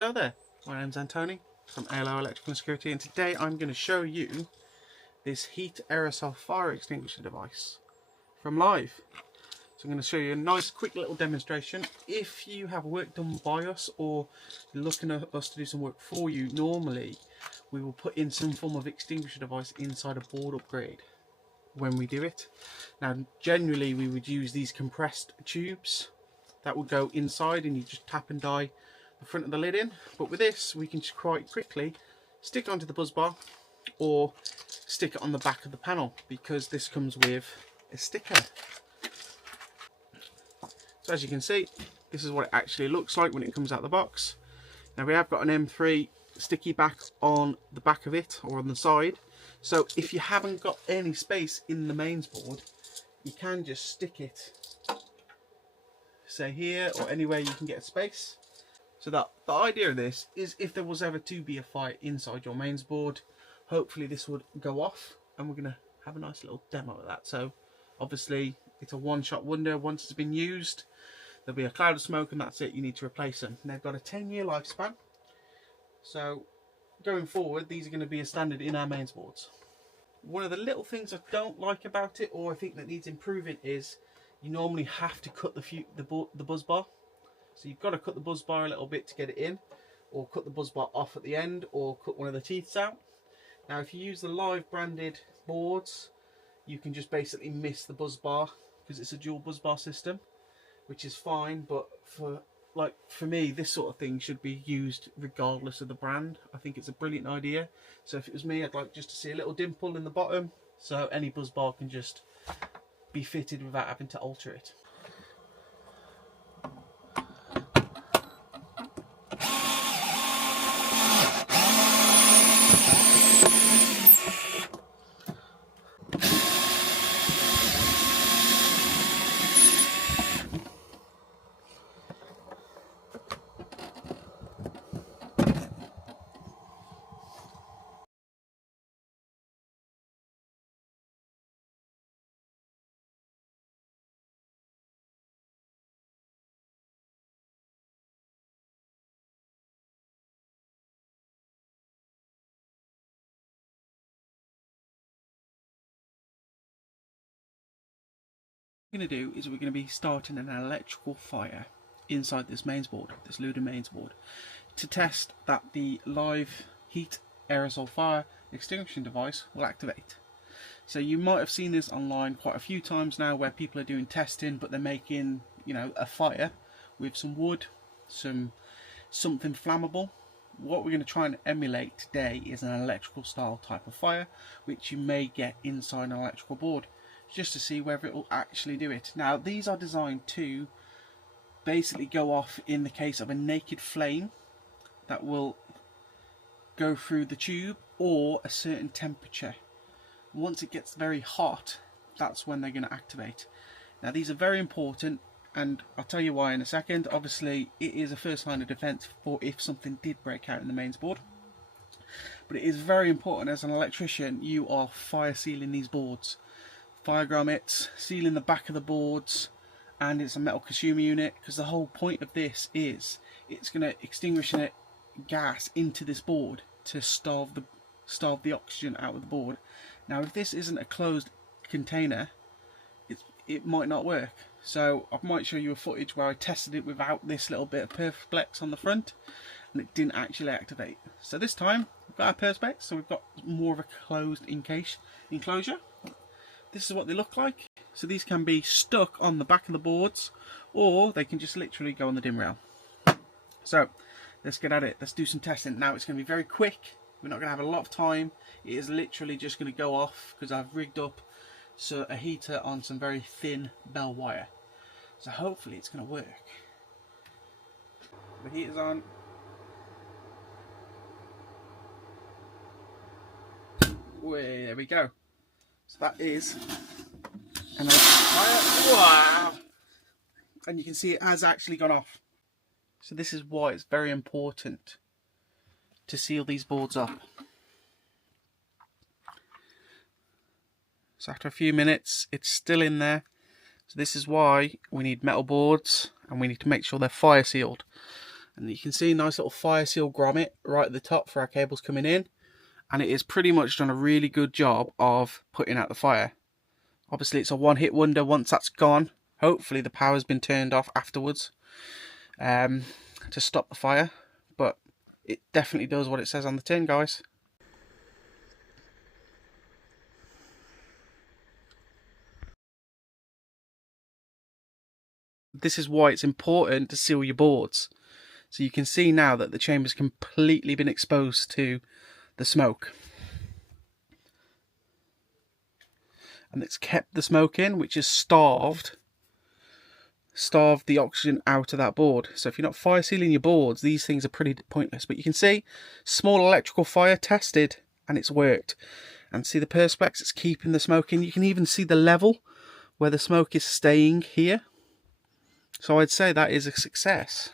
Hello there, my name's Antony from ALO Electrical and Security, and today I'm going to show you this heat aerosol fire extinguisher device from live. So I'm going to show you a nice quick little demonstration. If you have work done by us or you're looking at us to do some work for you, normally we will put in some form of extinguisher device inside a board upgrade when we do it. Now generally we would use these compressed tubes that would go inside and you just tap and die the front of the lid in, but with this we can just quite quickly stick it onto the buzz bar or stick it on the back of the panel, because this comes with a sticker. So as you can see, this is what it actually looks like when it comes out of the box. Now we have got an M3 sticky back on the back of it or on the side, so if you haven't got any space in the mains board, you can just stick it, say here or anywhere you can get a space. So that the idea of this is, if there was ever to be a fire inside your mains board, hopefully this would go off, and we're going to have a nice little demo of that. So obviously it's a one-shot wonder. Once it's been used, there'll be a cloud of smoke and that's it. You need to replace them. And they've got a 10-year lifespan. So going forward, these are going to be a standard in our mains boards. One of the little things I don't like about it, or I think that needs improving, is you normally have to cut the buzz bar. So you've got to cut the buzz bar a little bit to get it in, or cut the buzz bar off at the end, or cut one of the teeths out. Now if you use the live branded boards, you can just basically miss the buzz bar because it's a dual buzz bar system, which is fine, but for me, this sort of thing should be used regardless of the brand. I think it's a brilliant idea. So if it was me, I'd like just to see a little dimple in the bottom, so any buzz bar can just be fitted without having to alter it. What we're going to do is we're going to be starting an electrical fire inside this mains board, this Luda mains board, to test that the live heat aerosol fire extinguishing device will activate. So you might have seen this online quite a few times now, where people are doing testing, but they're making, a fire with some wood, something flammable. What we're going to try and emulate today is an electrical style type of fire, which you may get inside an electrical board, just to see whether it will actually do it. Now these are designed to basically go off in the case of a naked flame that will go through the tube, or a certain temperature. Once it gets very hot, that's when they're going to activate. Now these are very important, and I'll tell you why in a second. Obviously it is a first line of defense for if something did break out in the mains board, but it is very important as an electrician. You are fire sealing these boards, fire grommets, sealing the back of the boards, and it's a metal consumer unit, because the whole point of this is it's going to extinguish gas into this board to starve the oxygen out of the board. Now if this isn't a closed container, it might not work. So I might show you a footage where I tested it without this little bit of perspex on the front, and it didn't actually activate. So this time we've got our perspex, so we've got more of a closed enclosure. This is what they look like. So these can be stuck on the back of the boards, or they can just literally go on the dim rail. So let's get at it. Let's do some testing. Now it's going to be very quick. We're not going to have a lot of time. It is literally just going to go off because I've rigged up a heater on some very thin bell wire. So hopefully it's going to work. The heater's on. There we go. So that is an electric fire. Wow! And you can see it has actually gone off. So this is why it's very important to seal these boards up. So after a few minutes, it's still in there. So this is why we need metal boards, and we need to make sure they're fire sealed. And you can see a nice little fire seal grommet right at the top for our cables coming in. And it has pretty much done a really good job of putting out the fire. Obviously it's a one-hit wonder. Once that's gone, hopefully the power's been turned off afterwards to stop the fire. But it definitely does what it says on the tin, guys. This is why it's important to seal your boards. So you can see now that the chamber's completely been exposed to the smoke. And it's kept the smoke in, which has starved the oxygen out of that board. So if you're not fire sealing your boards, these things are pretty pointless. But you can see small electrical fire tested and it's worked. And see the perspex, it's keeping the smoke in. You can even see the level where the smoke is staying here. So I'd say that is a success.